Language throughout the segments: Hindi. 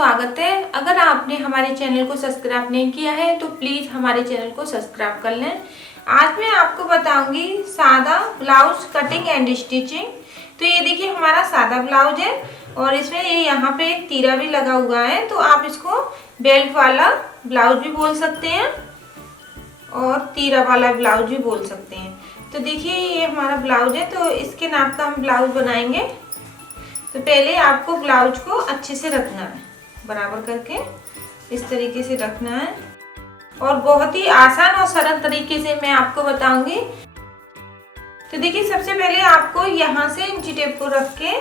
स्वागत है। अगर आपने हमारे चैनल को सब्सक्राइब नहीं किया है तो प्लीज़ हमारे चैनल को सब्सक्राइब कर लें। आज मैं आपको बताऊंगी सादा ब्लाउज कटिंग एंड स्टिचिंग। तो ये देखिए हमारा सादा ब्लाउज है और इसमें ये यहाँ पे एक तीरा भी लगा हुआ है, तो आप इसको बेल्ट वाला ब्लाउज भी बोल सकते हैं और तीरा वाला ब्लाउज भी बोल सकते हैं। तो देखिए ये हमारा ब्लाउज है, तो इसके नाप का हम ब्लाउज बनाएंगे। तो पहले आपको ब्लाउज को अच्छे से रखना है, बराबर करके इस तरीके से रखना है और बहुत ही आसान और सरल तरीके से मैं आपको बताऊंगी। तो देखिए सबसे पहले आपको यहाँ से इंची टेप को रख के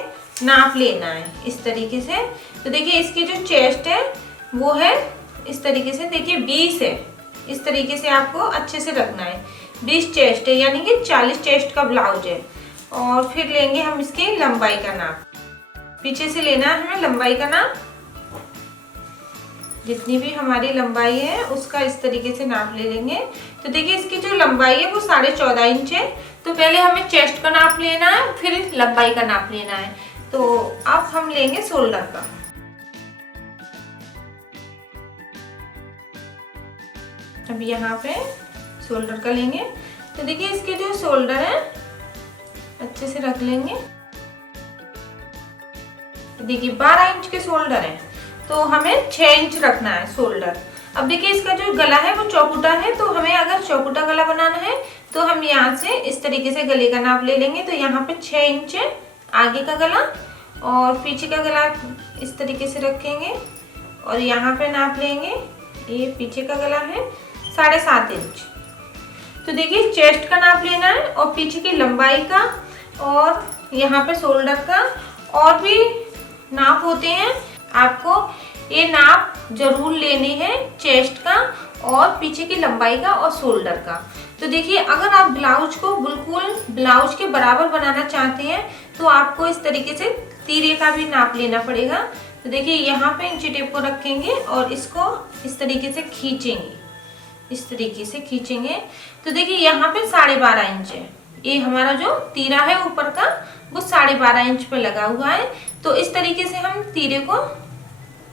नाप लेना है इस तरीके से। तो देखिए इसकी जो चेस्ट है वो है इस तरीके से, देखिए 20 है। इस तरीके से आपको अच्छे से रखना है। 20 चेस्ट है, यानी कि 40 चेस्ट का ब्लाउज है। और फिर लेंगे हम इसकी लंबाई का नाप। पीछे से लेना है हमें लंबाई का नाप, जितनी भी हमारी लंबाई है उसका इस तरीके से नाप ले लेंगे। तो देखिए इसकी जो लंबाई है वो 14.5 इंच है। तो पहले हमें चेस्ट का नाप लेना है, फिर लंबाई का नाप लेना है। तो अब हम लेंगे शोल्डर का। अब यहाँ पे शोल्डर का लेंगे। तो देखिए इसके जो शोल्डर है अच्छे से रख लेंगे। देखिए 12 इंच के शोल्डर है, तो हमें 6 इंच रखना है शोल्डर। अब देखिए इसका जो गला है वो चौकुटा है, तो हमें अगर चौकुटा गला बनाना है तो हम यहाँ से इस तरीके से गले का नाप ले लेंगे। तो यहाँ पे 6 इंच है आगे का गला और पीछे का गला इस तरीके से रखेंगे और यहाँ पे नाप लेंगे। ये पीछे का गला है 7.5 इंच। तो देखिए चेस्ट का नाप लेना है और पीछे की लंबाई का और यहाँ पे शोल्डर का और भी नाप होते हैं। आपको ये नाप जरूर लेने हैं चेस्ट का और पीछे की लंबाई का और शोल्डर का। तो देखिए अगर आप ब्लाउज को बिल्कुल ब्लाउज के बराबर बनाना चाहते हैं तो आपको इस तरीके से तीरे का भी नाप लेना पड़ेगा। तो देखिए यहाँ पे इंची टेप को रखेंगे और इसको इस तरीके से खींचेंगे, इस तरीके से खींचेंगे। तो देखिए यहाँ पे 12.5 इंच है। ये हमारा जो तीरा है ऊपर का वो 12.5 इंच पे लगा हुआ है। तो इस तरीके से हम तीरे को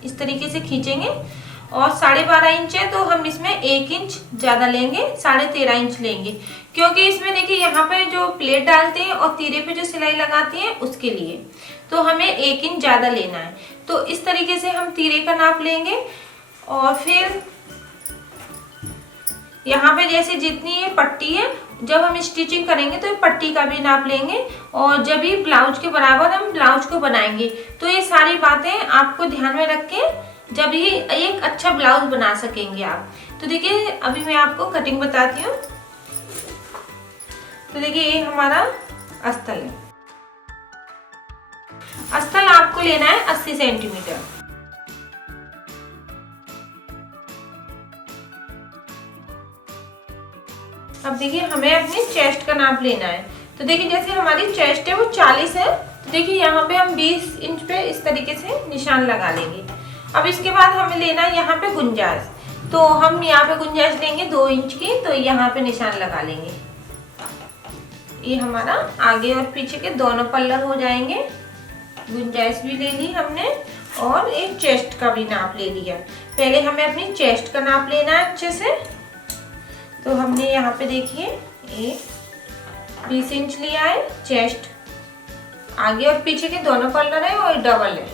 इस तरीके से खींचेंगे और 12.5 इंच है तो हम इसमें 1 इंच ज्यादा लेंगे, 13.5 इंच लेंगे, क्योंकि इसमें देखिए यहाँ पे जो प्लेट डालते हैं और तीरे पे जो सिलाई लगाती हैं उसके लिए तो हमें 1 इंच ज्यादा लेना है। तो इस तरीके से हम तीरे का नाप लेंगे और फिर यहाँ पे जैसे जितनी ये पट्टी है जब हम स्टिचिंग करेंगे तो ये पट्टी का भी नाप लेंगे और जब भी ब्लाउज के बराबर हम ब्लाउज को बनाएंगे। तो ये सारी बातें आपको ध्यान में रख के जब ही एक अच्छा ब्लाउज बना सकेंगे आप। तो देखिए अभी मैं आपको कटिंग बताती हूँ। तो देखिए ये हमारा अस्तर है। अस्तर आपको लेना है 80 सेंटीमीटर। अब देखिए हमें अपनी चेस्ट का नाप लेना है। तो देखिए जैसे हमारी चेस्ट है वो 40 है, तो देखिए यहाँ पे हम 20 इंच पे इस तरीके से निशान लगा लेंगे। अब इसके बाद हमें लेना है यहाँ पे गुंजाइश। तो हम यहाँ पे गुंजाइश लेंगे 2 इंच की, तो यहाँ पे निशान लगा लेंगे। ये हमारा आगे और पीछे के दोनों पल्लर हो जाएंगे। गुंजाइश भी ले ली हमने और एक चेस्ट का भी नाप ले लिया। पहले हमें अपनी चेस्ट का नाप लेना है अच्छे से। तो हमने यहाँ पे देखिए ये 20 इंच लिया है चेस्ट, आगे और पीछे के दोनों पल्लर है और डबल है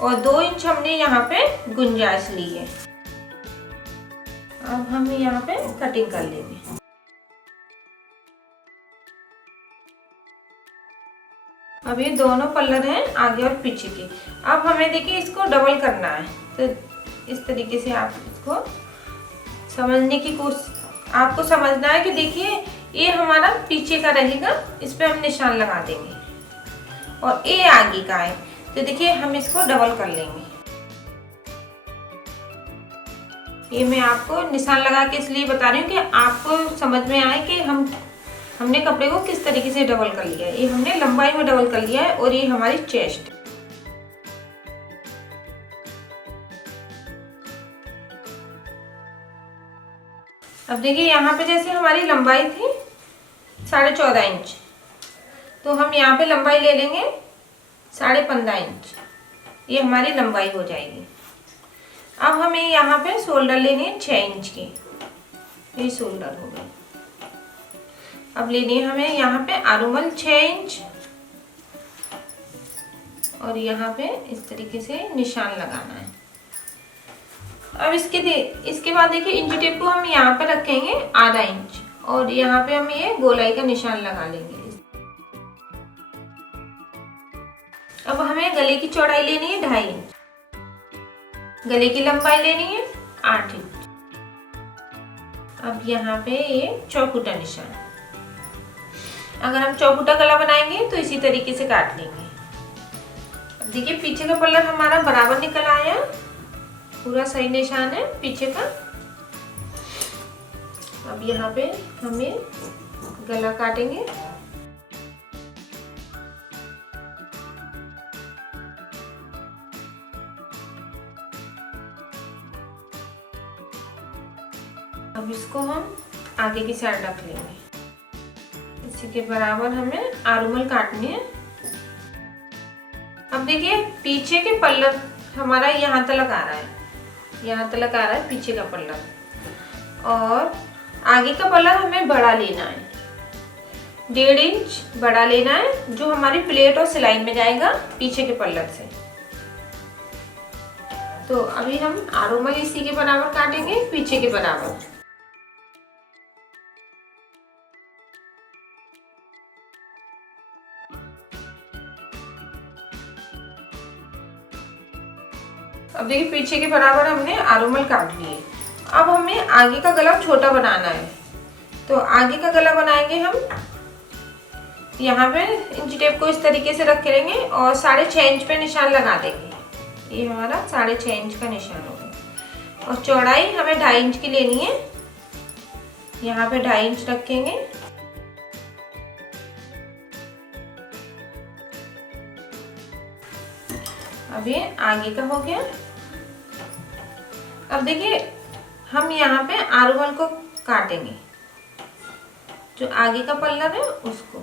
और 2 इंच हमने यहाँ पे गुंजाइश ली है। अब हम यहाँ पे कटिंग कर लेंगे। अब ये दोनों पल्लर हैं आगे और पीछे के। अब हमें देखिए इसको डबल करना है। तो इस तरीके से आप इसको समझने की कोशिश, आपको समझना है कि देखिए ये हमारा पीछे का रहेगा, इस पे हम निशान लगा देंगे और ये आगे का है। तो देखिए हम इसको डबल कर लेंगे। ये मैं आपको निशान लगा के इसलिए बता रही हूँ कि आपको समझ में आए कि हमने कपड़े को किस तरीके से डबल कर लिया है। ये हमने लंबाई में डबल कर लिया है और ये हमारी चेस्ट। अब देखिए यहाँ पे जैसे हमारी लंबाई थी 14.5 इंच, तो हम यहाँ पे लंबाई ले लेंगे 15.5 इंच। ये हमारी लंबाई हो जाएगी। अब हमें यहाँ पे शोल्डर लेनी है 6 इंच की, ये शोल्डर हो गई। अब लेनी है हमें यहाँ पे आर्मोल 6 इंच और यहाँ पे इस तरीके से निशान लगाना है। अब इसके बाद देखिए इंची टेप को हम यहाँ पे रखेंगे आधा इंच और यहाँ पे हम ये गोलाई का निशान लगा लेंगे। अब हमें गले की चौड़ाई लेनी है 2.5 इंच, गले की लंबाई लेनी है 8 इंच। अब यहाँ पे ये चौकुटा निशान, अगर हम चौकुटा गला बनाएंगे तो इसी तरीके से काट लेंगे। देखिए पीछे का पल्ला हमारा बराबर निकल आया, पूरा सही निशान है पीछे का। अब यहाँ पे हमें गला काटेंगे। अब इसको हम आगे की साइड रख लेंगे, इसी के बराबर हमें आर्मोल काटनी है। अब देखिए पीछे के पल्ला हमारा यहाँ तक आ रहा है, यहाँ तक आ रहा है पीछे का पल्ला, और आगे का पल्ला हमें बड़ा लेना है, 1.5 इंच बड़ा लेना है, जो हमारी प्लेट और सिलाई में जाएगा पीछे के पल्ला से। तो अभी हम आर्मोल इसी के बराबर काटेंगे, पीछे के बराबर। अब देखिए पीछे के बराबर हमने आर्मोल काट लिए। अब हमें आगे का गला छोटा बनाना है, तो आगे का गला बनाएंगे हम। यहाँ पे इंची टेप को इस तरीके से रख लेंगे और 6.5 इंच पे निशान लगा देंगे। ये हमारा 6.5 इंच का निशान हो गया। और चौड़ाई हमें 2.5 इंच की लेनी है, यहाँ पे 2.5 इंच रखेंगे। अब ये आगे का हो गया। अब देखिए हम यहाँ पे आर्मोल को काटेंगे, जो आगे का पल्ला है उसको।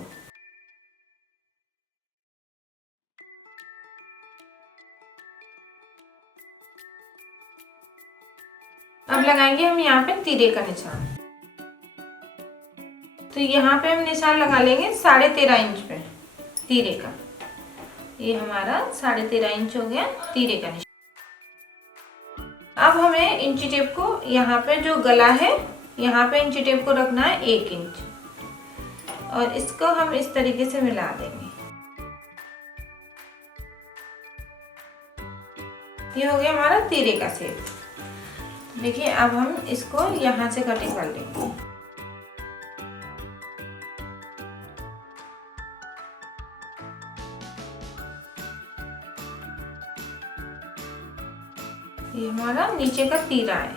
अब लगाएंगे हम यहाँ पे तीरे का निशान। तो यहाँ पे हम निशान लगा लेंगे 13.5 इंच पे तीरे का। ये हमारा 13.5 इंच हो गया तीरे का निशान। अब हमें इंची टेप को यहाँ पे जो गला है, यहाँ पे इंची टेप को रखना है 1 इंच और इसको हम इस तरीके से मिला देंगे। ये हो गया हमारा तीरे का शेप। देखिए अब हम इसको यहाँ से कटिंग कर लेंगे। ये हमारा नीचे का तीरा है।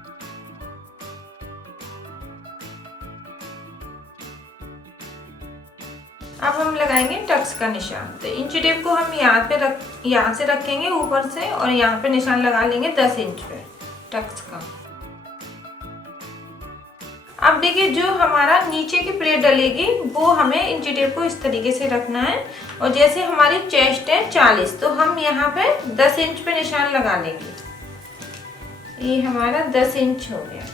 अब हम लगाएंगे टक्स का निशान। तो इंची टेप को हम यहाँ से रखेंगे ऊपर से और यहाँ पे निशान लगा लेंगे 10 इंच पे टक्स का। अब देखिए जो हमारा नीचे की प्लेट डलेगी वो हमें इंची टेप को इस तरीके से रखना है। और जैसे हमारी चेस्ट है 40, तो हम यहाँ पे 10 इंच पे निशान लगा लेंगे। ये हमारा 10 इंच हो गया।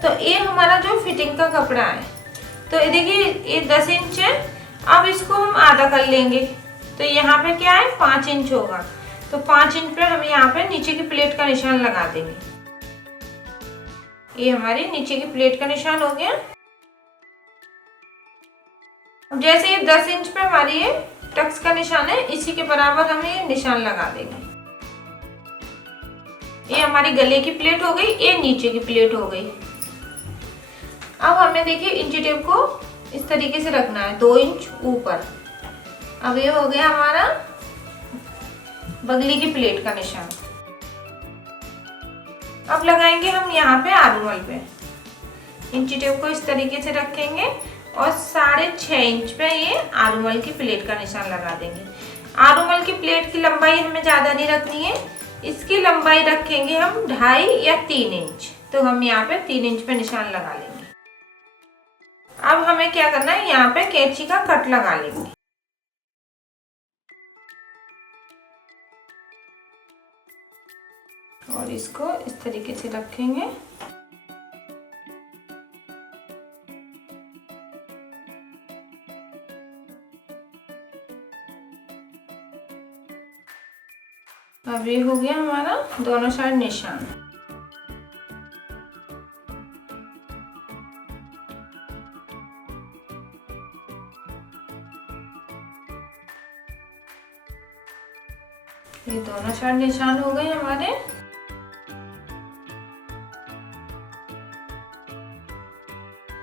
तो ये हमारा जो फिटिंग का कपड़ा है, तो ये देखिए ये 10 इंच है। अब इसको हम आधा कर लेंगे, तो यहाँ पे क्या है 5 इंच होगा। तो 5 इंच पे हम यहाँ पे नीचे की प्लेट का निशान लगा देंगे। ये हमारी नीचे की प्लेट का निशान हो गया। अब जैसे ये 10 इंच पे हमारी ये टक्स का निशान है, इसी के बराबर हम ये निशान लगा देंगे। ये हमारी गले की प्लेट हो गई, ये नीचे की प्लेट हो गई। अब हमें देखिए इंची टेप को इस तरीके से रखना है 2 इंच ऊपर। अब ये हो गया हमारा बगली की प्लेट का निशान। अब लगाएंगे हम यहाँ पे आर्मोल पे। इंची टेप को इस तरीके से रखेंगे और 6.5 इंच पे ये आर्मोल की प्लेट का निशान लगा देंगे। आर्मोल की प्लेट की लंबाई हमें ज्यादा नहीं रखनी है, इसकी लंबाई रखेंगे हम 2.5 या 3 इंच। तो हम यहाँ पे 3 इंच पे निशान लगा लेंगे। अब हमें क्या करना है, यहाँ पे कैंची का कट लगा लेंगे। और इसको इस तरीके से रखेंगे। अब ये हो गया हमारा दोनों साइड निशान। ये दोनों साइड निशान हो गए हमारे।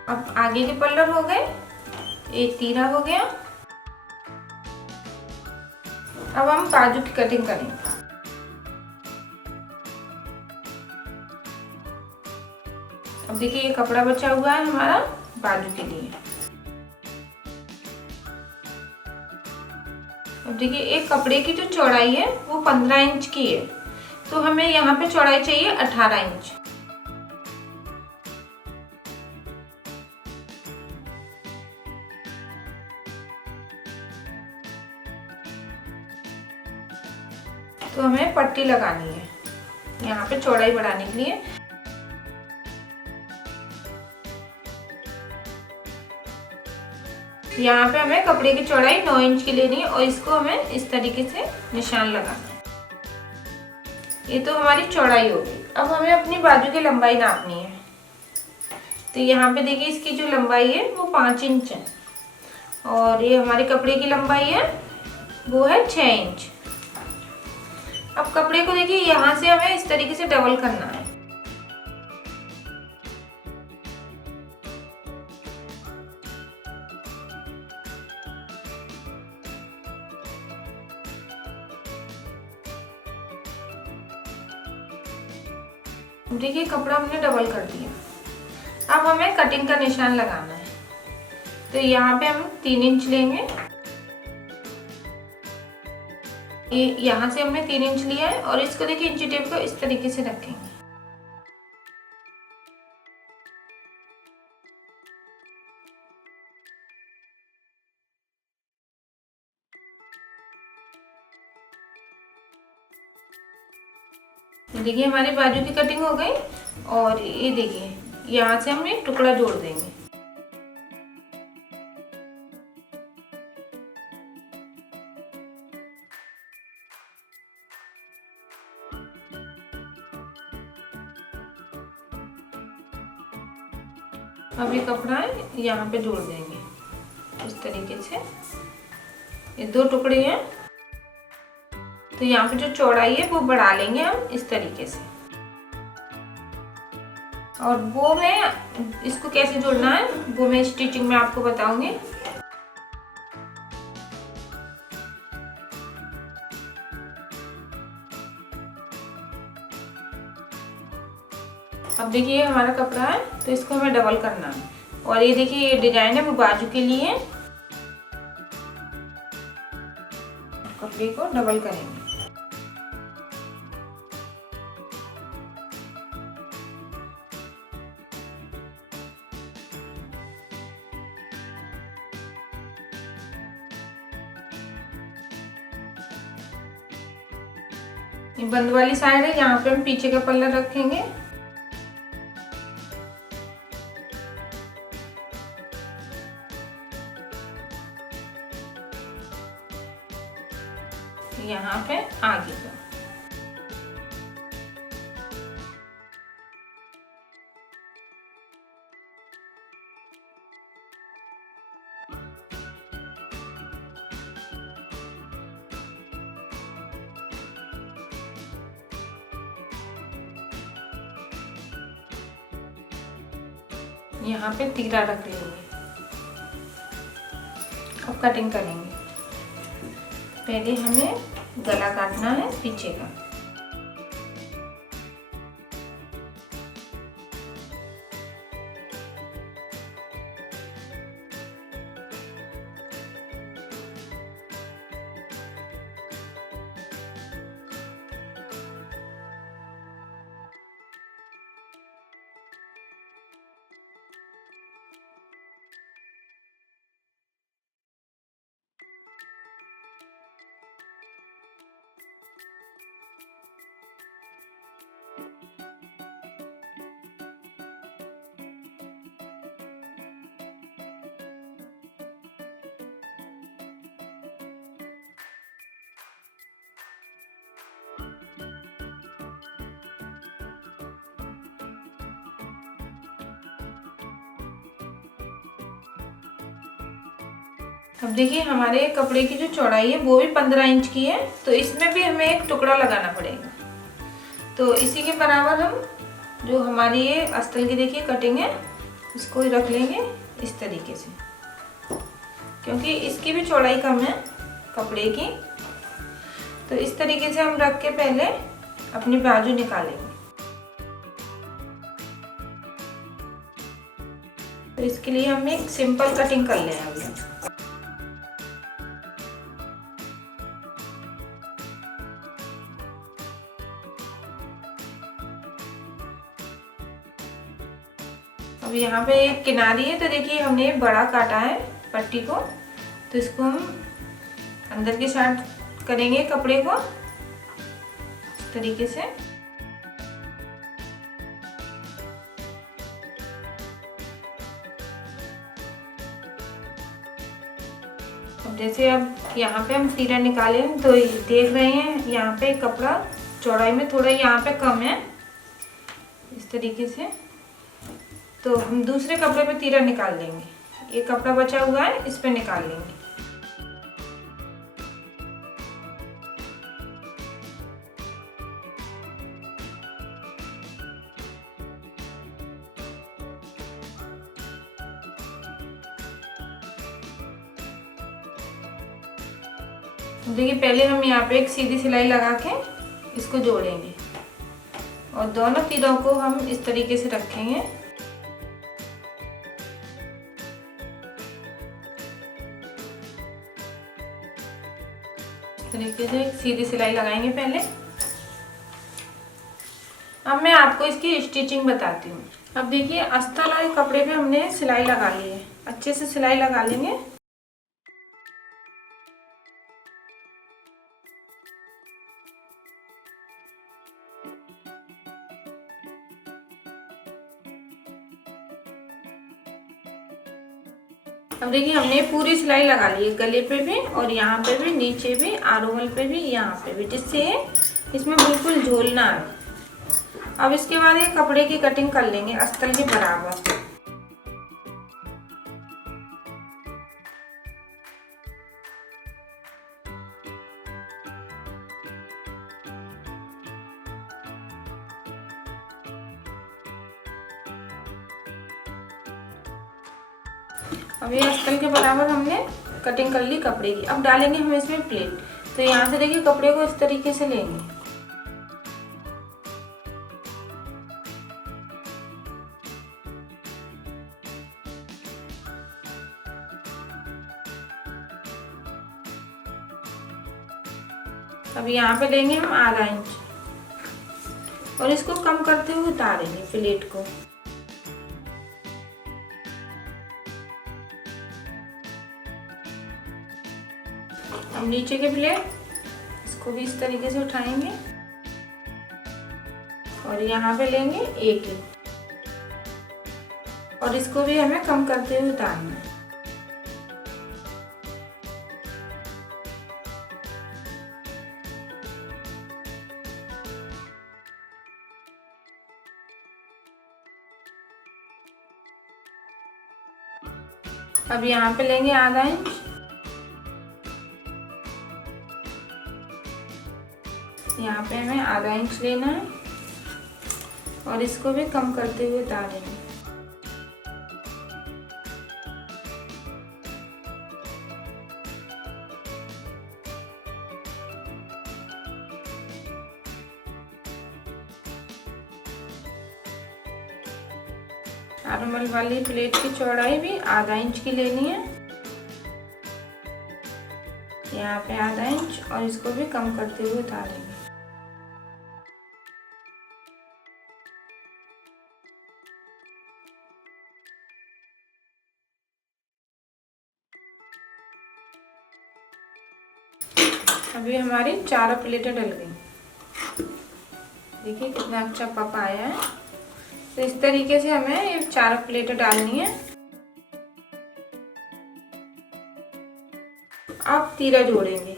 अब आगे के पल्लर हो गए, एक तीरा हो गया। अब हम बाजू की कटिंग करेंगे। अब देखिए ये कपड़ा बचा हुआ है हमारा बाजू के लिए। अब देखिए एक कपड़े की जो चौड़ाई है वो 15 इंच की है, तो हमें यहाँ पे चौड़ाई चाहिए 18 इंच। तो हमें पट्टी लगानी है यहाँ पे चौड़ाई बढ़ाने के लिए। यहाँ पे हमें कपड़े की चौड़ाई 9 इंच की लेनी है और इसको हमें इस तरीके से निशान लगाना है। ये तो हमारी चौड़ाई होगी। अब हमें अपनी बाजू की लंबाई नापनी है। तो यहाँ पे देखिए इसकी जो लंबाई है वो 5 इंच है और ये हमारे कपड़े की लंबाई है वो है 6 इंच। अब कपड़े को देखिए यहाँ से हमें इस तरीके से डबल करना है। देखिए कपड़ा हमने डबल कर दिया। अब हमें कटिंग का निशान लगाना है। तो यहाँ पे हम 3 इंच लेंगे। ये यहाँ से हमने 3 इंच लिया है और इसको देखिए इंची टेप को इस तरीके से रखेंगे। देखिए हमारी बाजू की कटिंग हो गई और ये देखिए यहाँ से हम एक टुकड़ा जोड़ देंगे। अब ये कपड़ा है यहाँ पे जोड़ देंगे इस तरीके से। ये 2 टुकड़े हैं तो यहाँ पे जो चौड़ाई है वो बढ़ा लेंगे हम इस तरीके से। और वो मैं इसको कैसे जोड़ना है वो मैं स्टिचिंग में आपको बताऊंगी। अब देखिए हमारा कपड़ा है तो इसको हमें डबल करना है और ये देखिए ये डिजाइन है वो बाजू के लिए। कपड़े को डबल करेंगे। ये बंद वाली साइड है, यहाँ पे हम पीछे का पल्ला रखेंगे। यहाँ पे आगे का। यहाँ पे तीरा रख लेंगे। अब कटिंग करेंगे। पहले हमें गला काटना है पीछे का। अब देखिए हमारे कपड़े की जो चौड़ाई है वो भी 15 इंच की है, तो इसमें भी हमें एक टुकड़ा लगाना पड़ेगा। तो इसी के बराबर हम जो हमारी ये अस्तर की देखिए कटिंग है इसको ही रख लेंगे इस तरीके से, क्योंकि इसकी भी चौड़ाई कम है कपड़े की। तो इस तरीके से हम रख के पहले अपनी बाजू निकालेंगे। तो इसके लिए हम एक सिंपल कटिंग कर लें अभी। अब यहाँ पे एक किनारी है, तो देखिए हमने बड़ा काटा है पट्टी को, तो इसको हम अंदर के साइड करेंगे कपड़े को इस तरीके से। अब जैसे अब यहाँ पे हम तीरा निकाले तो देख रहे हैं यहाँ पे कपड़ा चौड़ाई में थोड़ा यहाँ पे कम है इस तरीके से, तो हम दूसरे कपड़े पे तीरा निकाल लेंगे। ये कपड़ा बचा हुआ है इस पे निकाल लेंगे। देखिए पहले हम यहाँ पे एक सीधी सिलाई लगा के इसको जोड़ेंगे और दोनों तीरों को हम इस तरीके से रखेंगे। इस तरीके से एक सीधी सिलाई लगाएंगे पहले। अब मैं आपको इसकी स्टिचिंग बताती हूँ। अब देखिए अस्तर वाले कपड़े पे हमने सिलाई लगा ली है, अच्छे से सिलाई लगा लेंगे। अब देखिए हमने पूरी सिलाई लगा ली है गले पे भी और यहाँ पे भी, नीचे भी, आरोमल पे भी, यहाँ पे भी, जिससे इसमें बिल्कुल झोल ना आए। अब इसके बाद ये कपड़े की कटिंग कर लेंगे अस्तर के बराबर। अब ये अस्तर के बराबर हमने कटिंग कर ली कपड़े की। अब डालेंगे हम इसमें प्लेट। तो यहाँ से देखिए कपड़े को इस तरीके से लेंगे। अब यहाँ पे लेंगे हम आधा इंच और इसको कम करते हुए उतारेंगे प्लेट को। अब नीचे के प्लेट इसको भी इस तरीके से उठाएंगे और यहाँ पे लेंगे एक और इसको भी हमें कम करते हुए उतारना है। अब यहाँ पे लेंगे आधा इंच, यहाँ पे हमें आधा इंच लेना है और इसको भी कम करते हुए उतारेंगे। आर्मल वाली प्लेट की चौड़ाई भी आधा इंच की लेनी है, यहाँ पे आधा इंच और इसको भी कम करते हुए उतारेंगे। अभी हमारी चारों प्लेटें डल गई। देखिए कितना अच्छा पप आया है। तो इस तरीके से हमें ये चारों प्लेटें डालनी है। अब तीरा जोड़ेंगे।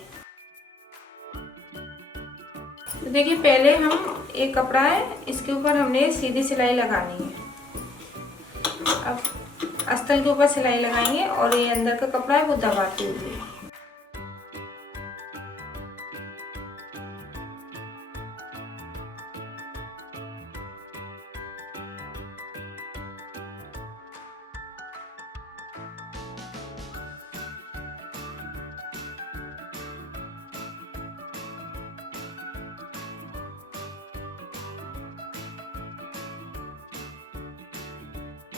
तो देखिए पहले हम एक कपड़ा है इसके ऊपर हमने सीधी सिलाई लगानी है। अब अस्तर के ऊपर सिलाई लगाएंगे और ये अंदर का कपड़ा है वो दबाते हुए।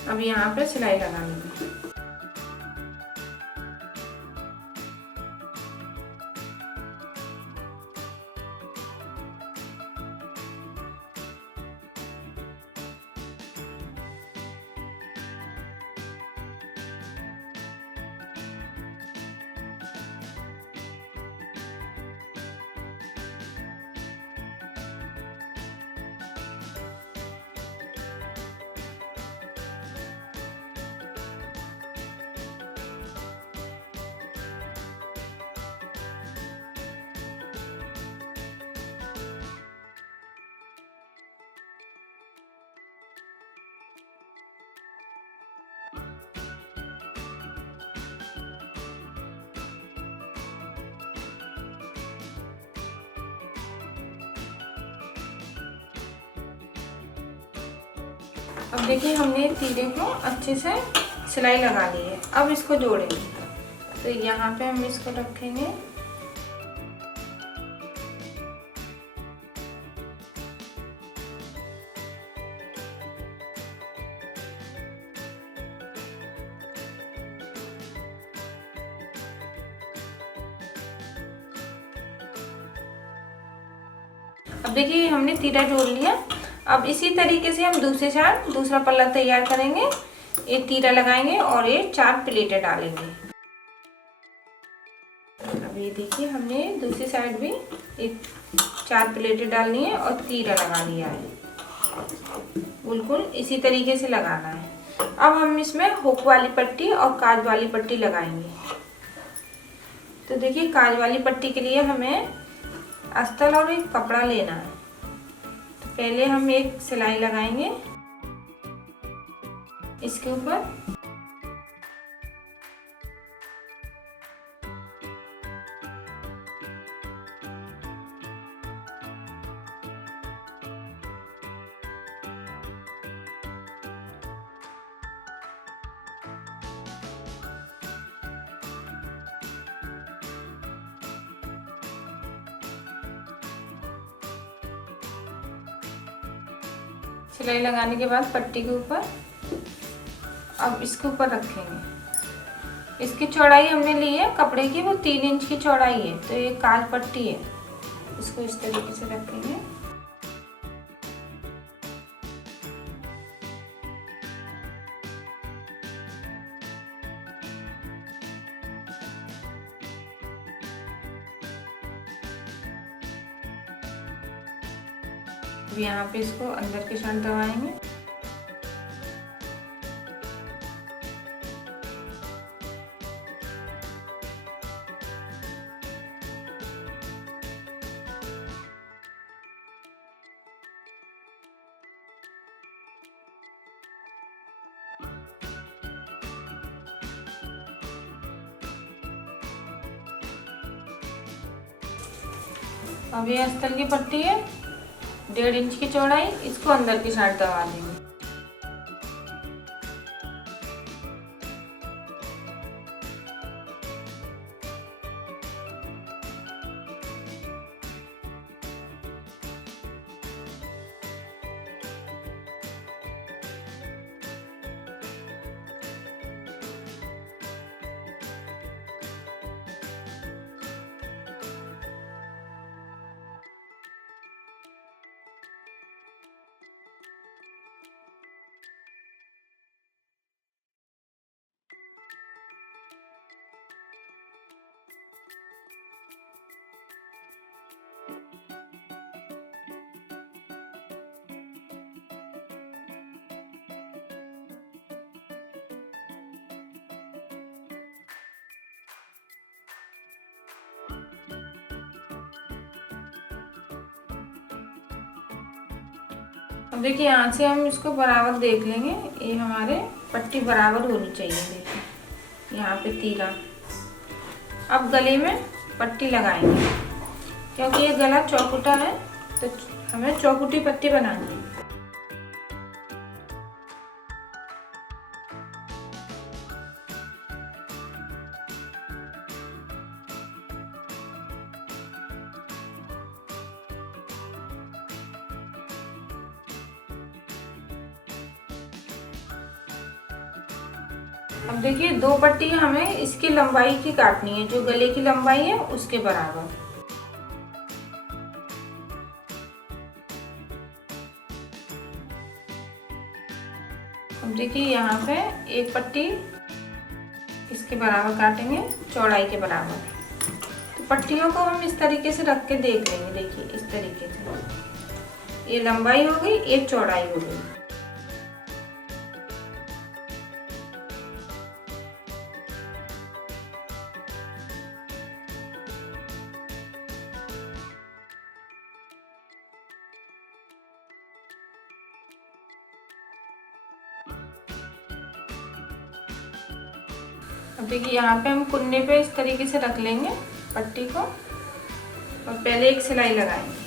अब यहाँ पे सिलाई लगा लेंगे। अब देखिए हमने तीरे को अच्छे से सिलाई लगा ली है। अब इसको जोड़ेंगे, तो यहाँ पे हम इसको रखेंगे। अब देखिए हमने तीरा जोड़ लिया। अब इसी तरीके से हम दूसरे साइड दूसरा पल्ला तैयार करेंगे। एक तीरा लगाएंगे और ये 4 प्लेटें डालेंगे। अब ये देखिए हमने दूसरी साइड भी एक 4 प्लेटें डालनी है और तीरा लगा लिया है। बिल्कुल इसी तरीके से लगाना है। अब हम इसमें हुक वाली पट्टी और काज वाली पट्टी लगाएंगे। तो देखिए काज वाली पट्टी के लिए हमें अस्तर और एक कपड़ा लेना है। तो पहले हम एक सिलाई लगाएंगे इसके ऊपर। सिलाई लगाने के बाद पट्टी के ऊपर अब इसके ऊपर रखेंगे। इसकी चौड़ाई हमने ली है कपड़े की, वो 3 इंच की चौड़ाई है। तो ये काज पट्टी है, इसको इस तरीके से रखेंगे। यहाँ पे इसको अंदर के साइड दबाएंगे। अब ये अस्तर की पट्टी है 1.5 इंच की चौड़ाई, इसको अंदर की साइड दबा देंगे। अब देखिए यहाँ से हम इसको बराबर देख लेंगे। ये हमारे पट्टी बराबर होनी चाहिए। देखिए यहाँ पे तीरा। अब गले में पट्टी लगाएंगे, क्योंकि ये गला चौकुटा है तो हमें चौकुटी पट्टी बनानी है। अब देखिए 2 पट्टी हमें इसकी लंबाई की काटनी है, जो गले की लंबाई है उसके बराबर। अब देखिए यहाँ पे एक पट्टी इसके बराबर काटेंगे, चौड़ाई के बराबर। तो पट्टियों को हम इस तरीके से रख के देख लेंगे। देखिए इस तरीके से ये लंबाई हो गई, एक चौड़ाई हो गई। अब देखिए यहाँ पे हम कुन्ने पे इस तरीके से रख लेंगे पट्टी को और पहले एक सिलाई लगाएंगे।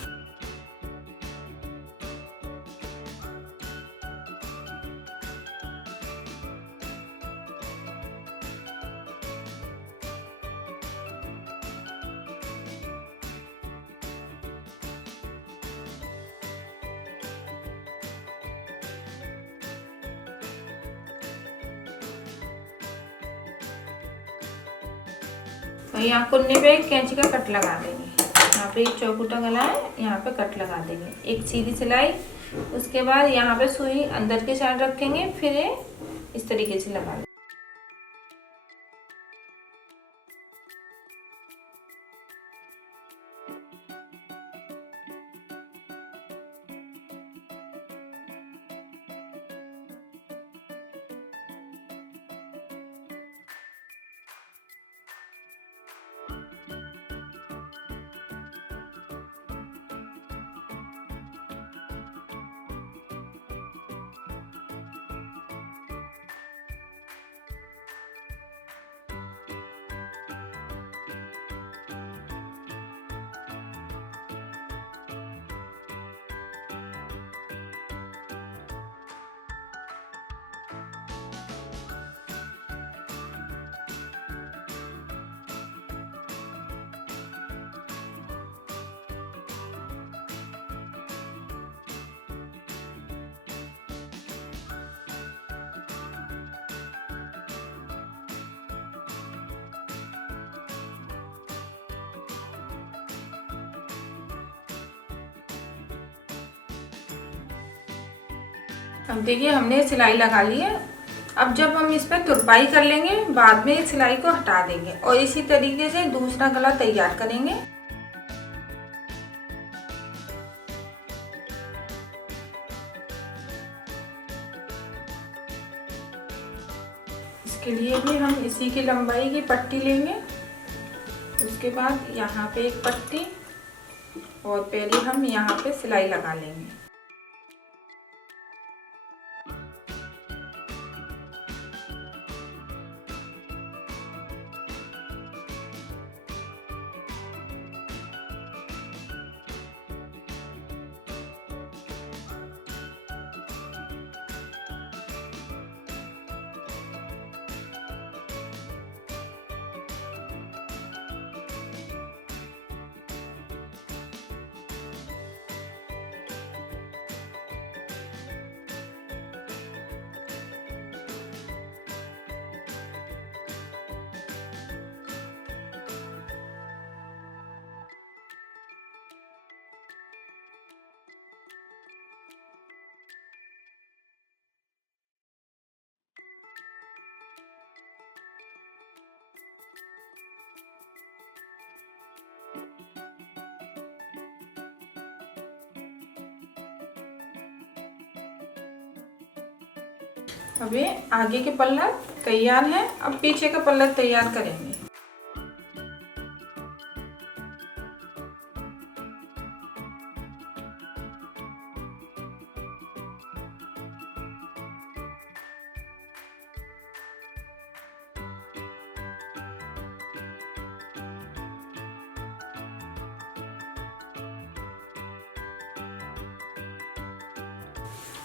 और यहाँ कुन्ने पे एक कैंची का कट लगा देंगे। यहाँ पे एक चौकुटा गला है, यहाँ पे कट लगा देंगे, एक सीधी सिलाई। उसके बाद यहाँ पे सुई अंदर के साइड रखेंगे, फिर ये इस तरीके से लगा देंगे। अब देखिए हमने सिलाई लगा ली है। अब जब हम इस पर तुरपाई कर लेंगे, बाद में इस सिलाई को हटा देंगे और इसी तरीके से दूसरा गला तैयार करेंगे। इसके लिए भी हम इसी की लंबाई की पट्टी लेंगे। उसके बाद यहाँ पे एक पट्टी और पहले हम यहाँ पे सिलाई लगा लेंगे। अब ये आगे के पल्ला तैयार है, अब पीछे का पल्ला तैयार करेंगे।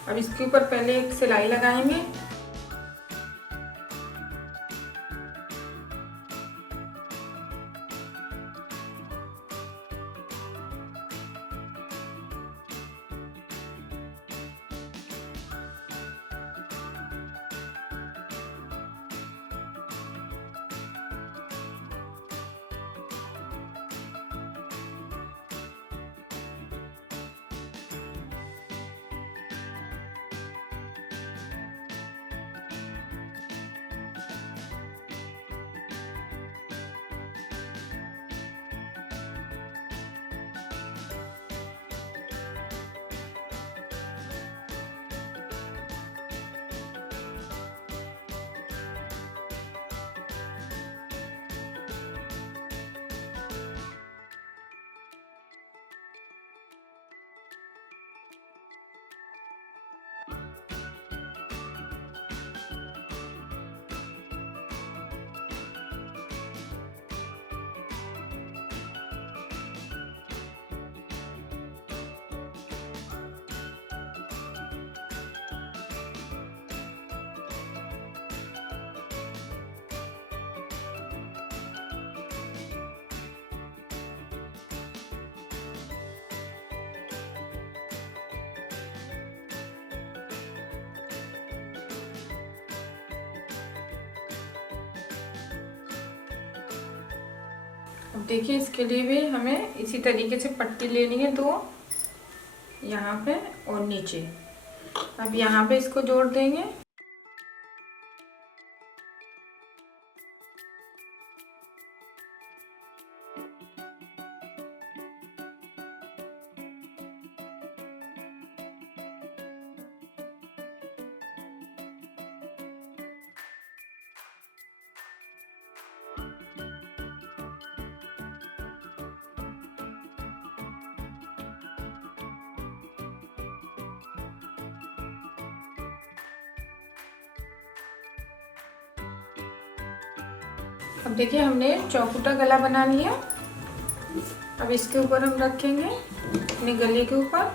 अब इसके ऊपर पहले एक सिलाई लगाएंगे। अब देखिए इसके लिए भी हमें इसी तरीके से पट्टी लेनी है, दो यहाँ पे और नीचे। अब यहाँ पे इसको जोड़ देंगे। अब देखिए हमने चौकुटा गला बना लिया। अब इसके ऊपर हम रखेंगे अपने गले के ऊपर।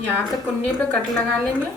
यहाँ पे कुन्नी पे कट लगा लेंगे।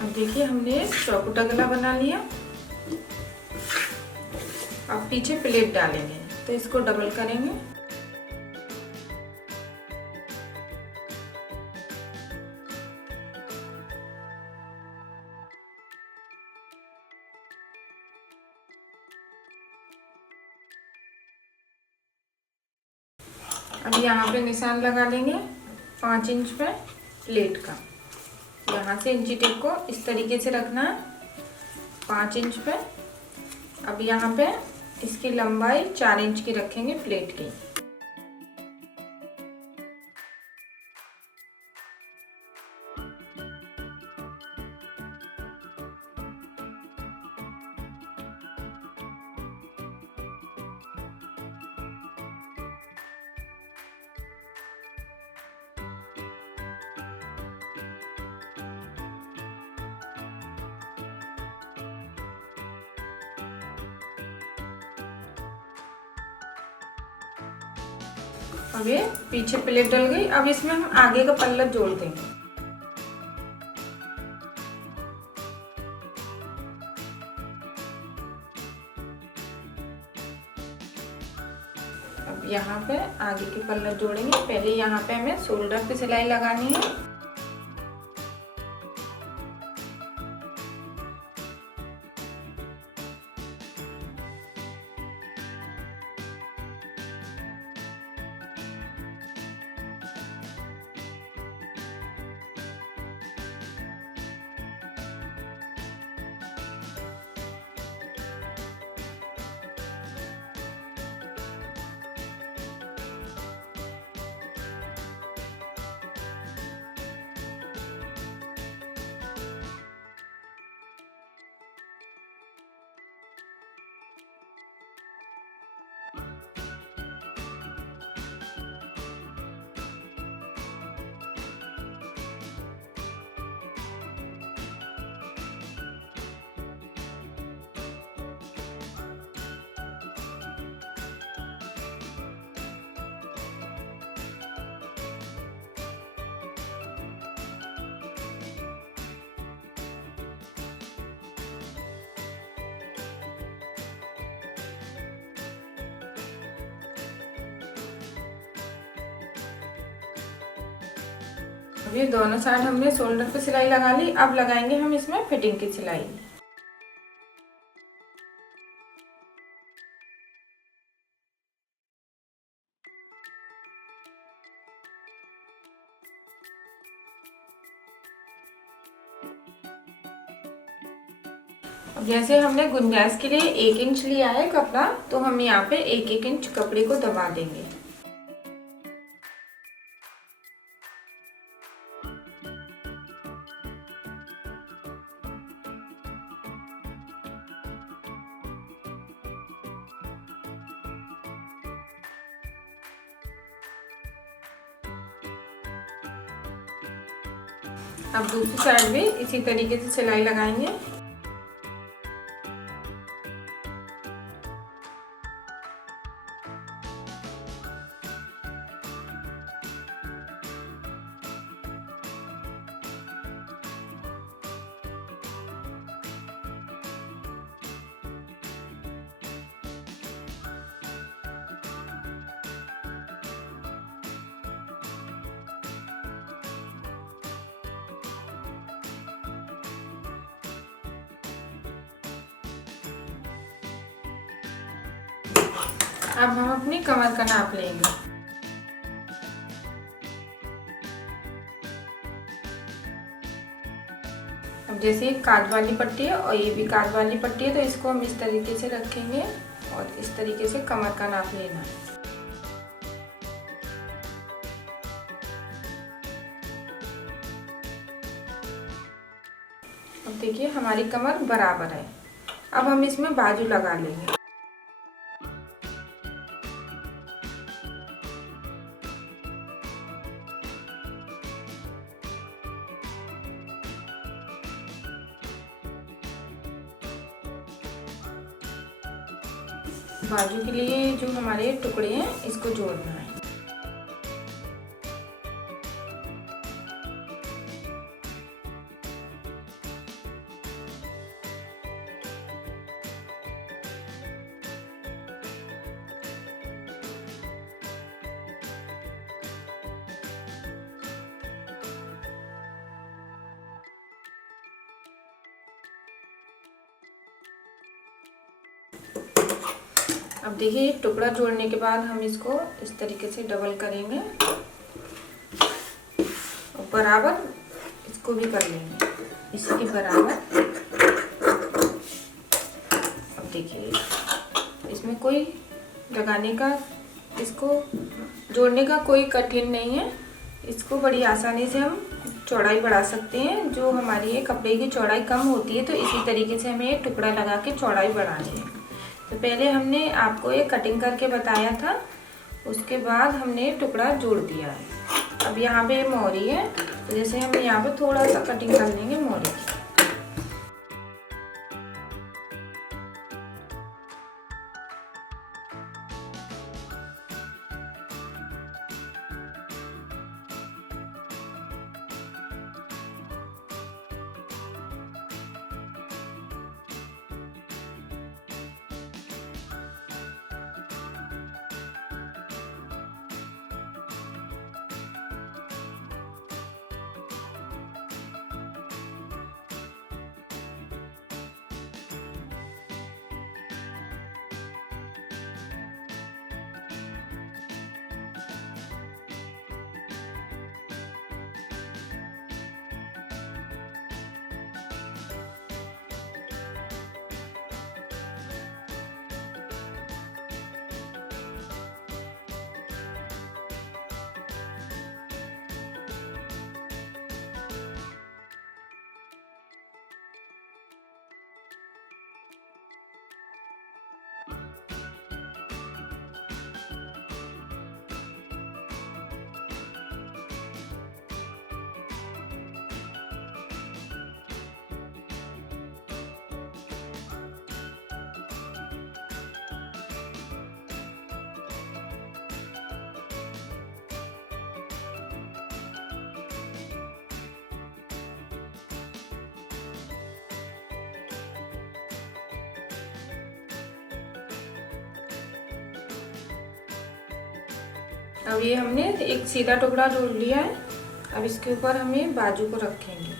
अब देखिए हमने चौकुटा गला बना लिया। अब पीछे प्लेट डालेंगे, तो इसको डबल करेंगे। अब यहाँ पे निशान लगा लेंगे 5 इंच पे प्लेट का। यहाँ से इंची टेप को इस तरीके से रखना है 5 इंच पे। अब यहाँ पे इसकी लंबाई 4 इंच की रखेंगे प्लेट की। अब ये पीछे प्लेट डल गई। अब इसमें हम आगे का पल्ला जोड़ देंगे। अब यहाँ पे आगे की पल्ला जोड़ेंगे। पहले यहाँ पे हमें शोल्डर पे सिलाई लगानी है। ये दोनों साइड हमने शोल्डर पे सिलाई लगा ली। अब लगाएंगे हम इसमें फिटिंग की सिलाई। अब जैसे हमने गुंजाइश के लिए 1 इंच लिया है कपड़ा, तो हम यहाँ पे 1-1 इंच कपड़े को दबा देंगे। अब दूसरी साइड भी इसी तरीके से सिलाई लगाएंगे। अब हम अपनी कमर का नाप लेंगे। अब जैसे ये काज वाली पट्टी है और ये भी काज वाली पट्टी है, तो इसको हम इस तरीके से रखेंगे और इस तरीके से कमर का नाप लेना है। अब देखिए हमारी कमर बराबर है। अब हम इसमें बाजू लगा लेंगे। बाजू के लिए जो हमारे टुकड़े हैं इसको जोड़ना है। अब देखिए टुकड़ा जोड़ने के बाद हम इसको इस तरीके से डबल करेंगे और बराबर इसको भी कर लेंगे इसी के बराबर। अब देखिए इसमें कोई लगाने का, इसको जोड़ने का कोई कठिन नहीं है। इसको बड़ी आसानी से हम चौड़ाई बढ़ा सकते हैं। जो हमारी ये कपड़े की चौड़ाई कम होती है, तो इसी तरीके से हमें ये टुकड़ा लगा के चौड़ाई बढ़ानी है। तो पहले हमने आपको ये कटिंग करके बताया था, उसके बाद हमने टुकड़ा जोड़ दिया है। अब यहाँ पे मोहरी है, तो जैसे हम यहाँ पे थोड़ा सा कटिंग कर लेंगे मोहरी की। अब ये हमने एक सीधा टुकड़ा जोड़ लिया है। अब इसके ऊपर हम ये बाजू को रखेंगे।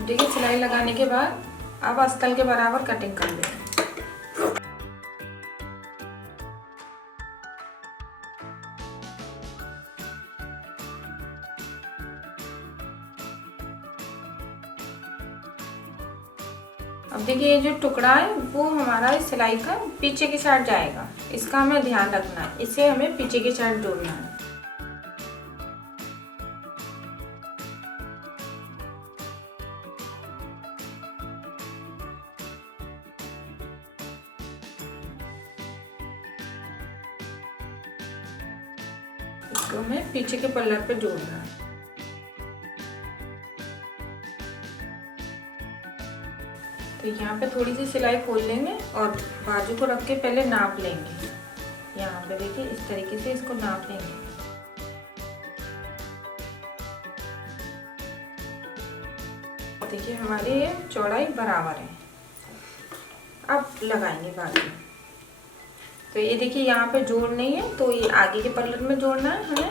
देखिए सिलाई लगाने के बाद अब अस्तर के बराबर कटिंग कर लेंगे। अब देखिए ये जो टुकड़ा है वो हमारा इस सिलाई का पीछे की साइड जाएगा, इसका हमें ध्यान रखना है। इसे हमें पीछे की साइड जोड़ना है। इसको हमें पीछे के पल्लर पे जोड़ना है। तो यहाँ पे थोड़ी सी सिलाई खोल लेंगे और बाजू को रख के पहले नाप लेंगे। यहाँ पे देखिए इस तरीके से इसको नाप लेंगे। देखिए हमारी ये चौड़ाई बराबर है। अब लगाएंगे बाजू। तो ये देखिए यहाँ पे जोड़ नहीं है तो ये आगे के पल्लर में जोड़ना है हमें,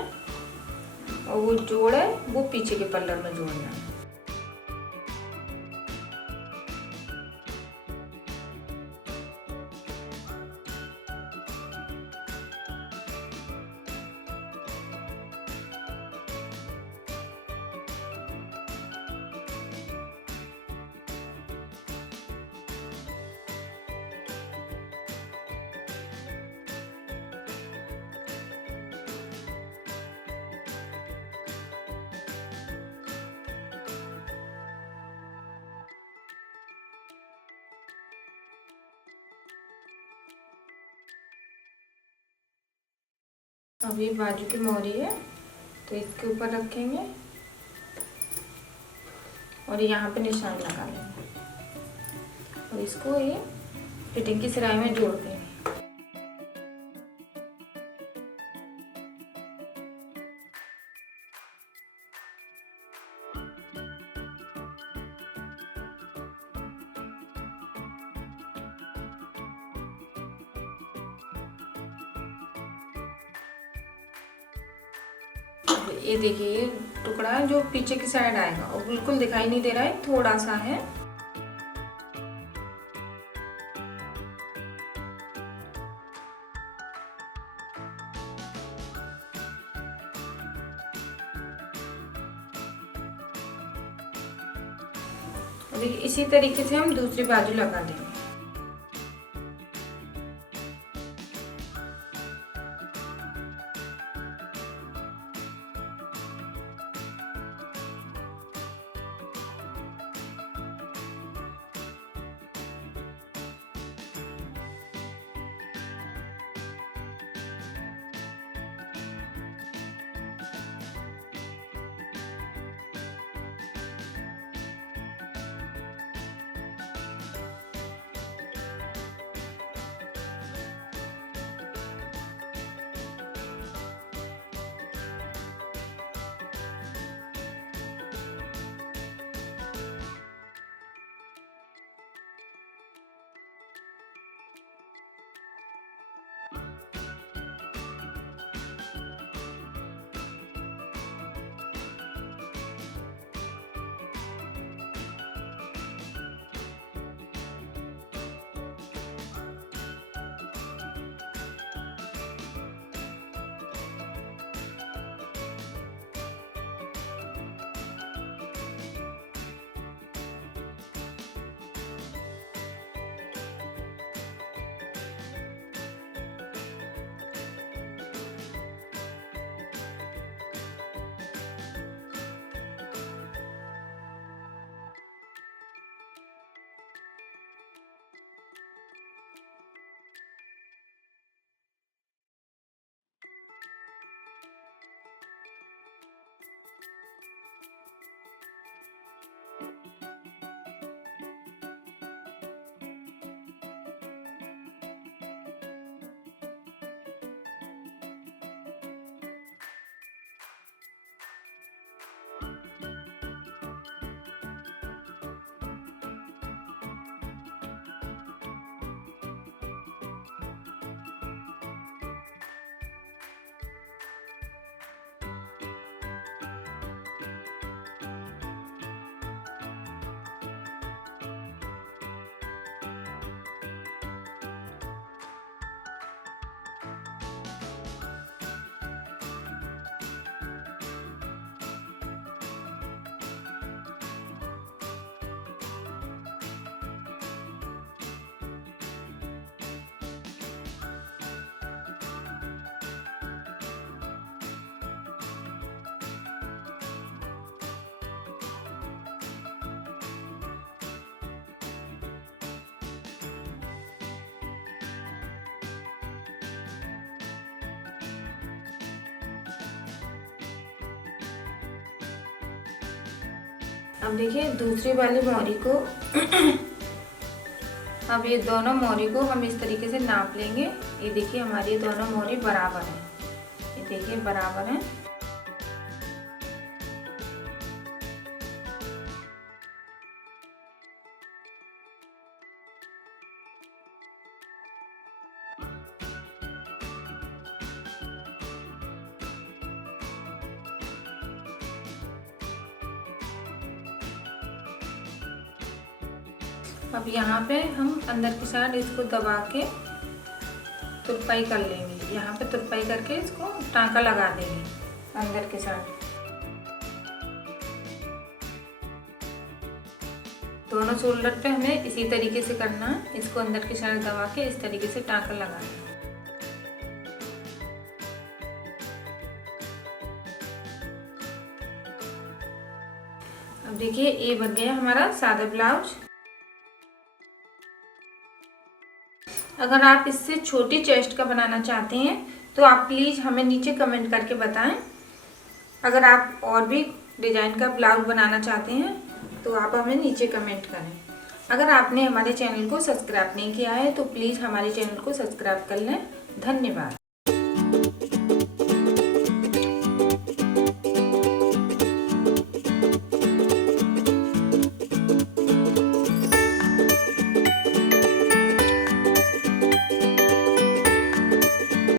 और वो जोड़ है वो पीछे के पल्लर में जोड़ना है। अब ये बाजू की मोहरी है तो इसके ऊपर रखेंगे और यहाँ पे निशान लगा लेंगे और इसको ये फिटिंग की सिलाई में जोड़ देंगे। ये देखिए ये टुकड़ा है जो पीछे की साइड आएगा और बिल्कुल दिखाई नहीं दे रहा है, थोड़ा सा है। देखिए इसी तरीके से हम दूसरी बाजू लगा देंगे। अब देखिए दूसरी वाली मोहरी को अब ये दोनों मोहरी को हम इस तरीके से नाप लेंगे। ये देखिए हमारी ये दोनों मोहरी बराबर है, ये देखिए बराबर है। अब यहाँ पे हम अंदर की साइड इसको दबा के तुरपाई कर लेंगे। यहाँ पे तुरपाई करके इसको टांका लगा देंगे अंदर के साइड। दोनों शोल्डर पे हमें इसी तरीके से करना है। इसको अंदर की साइड दबा के इस तरीके से टांका लगाना है। अब देखिए ये बन गया हमारा सादा ब्लाउज। अगर आप इससे छोटी चेस्ट का बनाना चाहते हैं तो आप प्लीज़ हमें नीचे कमेंट करके बताएं। अगर आप और भी डिज़ाइन का ब्लाउज बनाना चाहते हैं तो आप हमें नीचे कमेंट करें। अगर आपने हमारे चैनल को सब्सक्राइब नहीं किया है तो प्लीज़ हमारे चैनल को सब्सक्राइब कर लें। धन्यवाद।